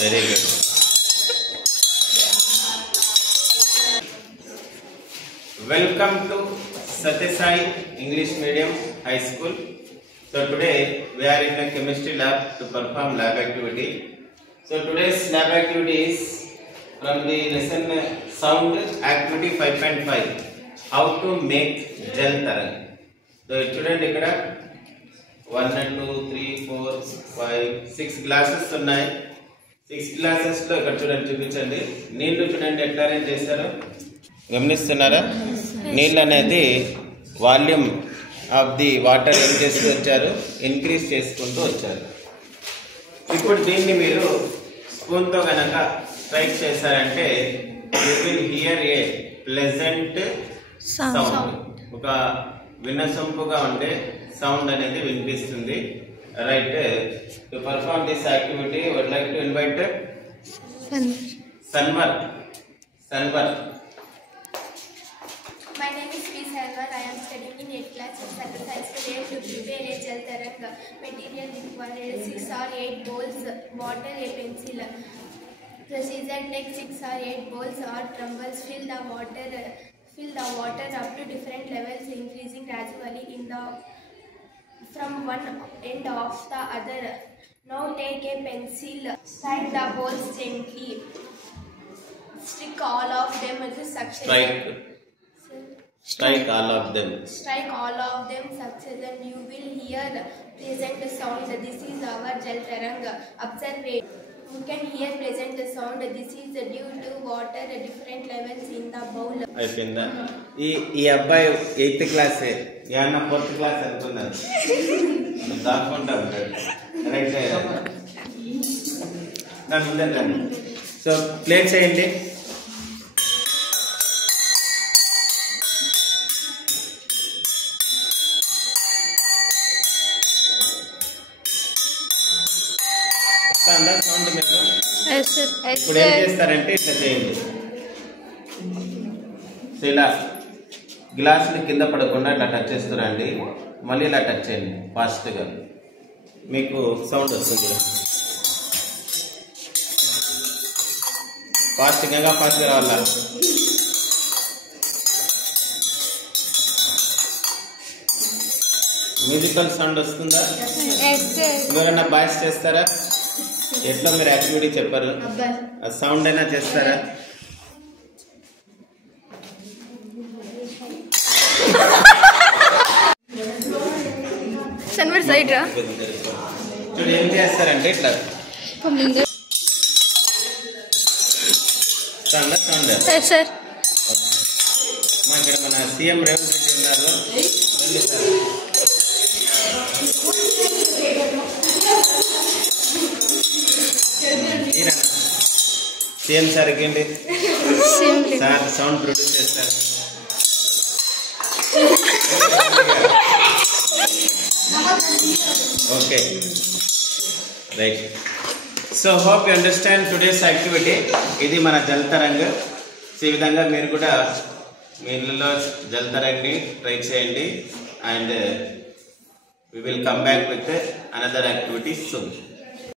Very good. Welcome to Satya Sai English Medium High School. So today we are in the chemistry lab to perform lab activity. So today's lab activity is from the lesson sound activity 5.5. How to make gel tarang. So student ikkada 1 2 3 4 5 6 glasses ఉన్నాయి. 6 glasses లో ఇక్కడ చూడండి, చూపించండి. నీళ్లు చూడండి ఎట్లా arrange చేశారు, గమనిస్తున్నారా? నీళ్ళు అనేది వాల్యూమ్ ఆఫ్ ది వాటర్ ఏం చేస్తూ వచ్చారు, ఇంక్రీజ్ చేసుకుంటూ వచ్చారు. ఇప్పుడు దీన్ని మీరు స్పూన్తో కనుక స్ట్రైక్ చేశారంటే you will hear a pleasant sound. ఒక వినసొంపుగా ఉండే సౌండ్ అనేది వినిపిస్తుంది. Right. To perform this activity would like to invite Sanvar. My name is P. Sanvar. I am studying in 8th class of Satya Sai School. To prepare a gel tarang, material required 6 or 8 bowls, water, a pencil. Procedure: take 6 or 8 bowls or tumblers, fill the water up to different levels, increasing gradually from one end of the other. Now take a pencil, strike the bowls gently. Strike all of them successively. Strike all of them. Strike all of them successively, and you will hear pleasant sound. This is our gel tarang. Observe it. You can hear pleasant sound. This is due to water different levels in the bowl. అయిపోయిందా? ఈ అబ్బాయి 8th క్లాసే, ఏమన్నా 4th class అనుకున్నాను, దాక్కుంటా ఉంటాడు. Right. నాకు ఉందండి. So plate చేయండి. సౌండ్ మీకు ఇప్పుడు ఏం చేస్తారంటే ఇట్లా చేయండి. సో ఇలా గ్లాసులు కింద పడకుండా ఇట్లా టచ్ చేస్తారండి. మళ్ళీ ఇలా టచ్ చేయండి ఫాస్ట్గా, మీకు సౌండ్ వస్తుంది. ఫాస్ట్గా రావాలా? మ్యూజికల్ సౌండ్ వస్తుందా? ఎవరైనా బాయ్స్ చేస్తారా? ఎట్లా మీరు యాక్టివిటీ చెప్పారు, సౌండ్ అయినా చేస్తారా? చూడు ఏం చేస్తారంటే ఇట్లా సౌండ్. మా ఇక్కడ మన సీఎం రేవంత్ రెడ్డి ఉన్నారు. సీఎం సార్ ఎక్కండి. సార్ సౌండ్ ప్రొడ్యూస్ చేస్తారు. Okay, right. So hope you understand today's activity. ఇది మన జల్ తరంగ్. ఈ విధంగా మీరు కూడా మీ ఇళ్ళలో జల్ తరంగ్ని ట్రై చేయండి. And we will come back with another activity soon.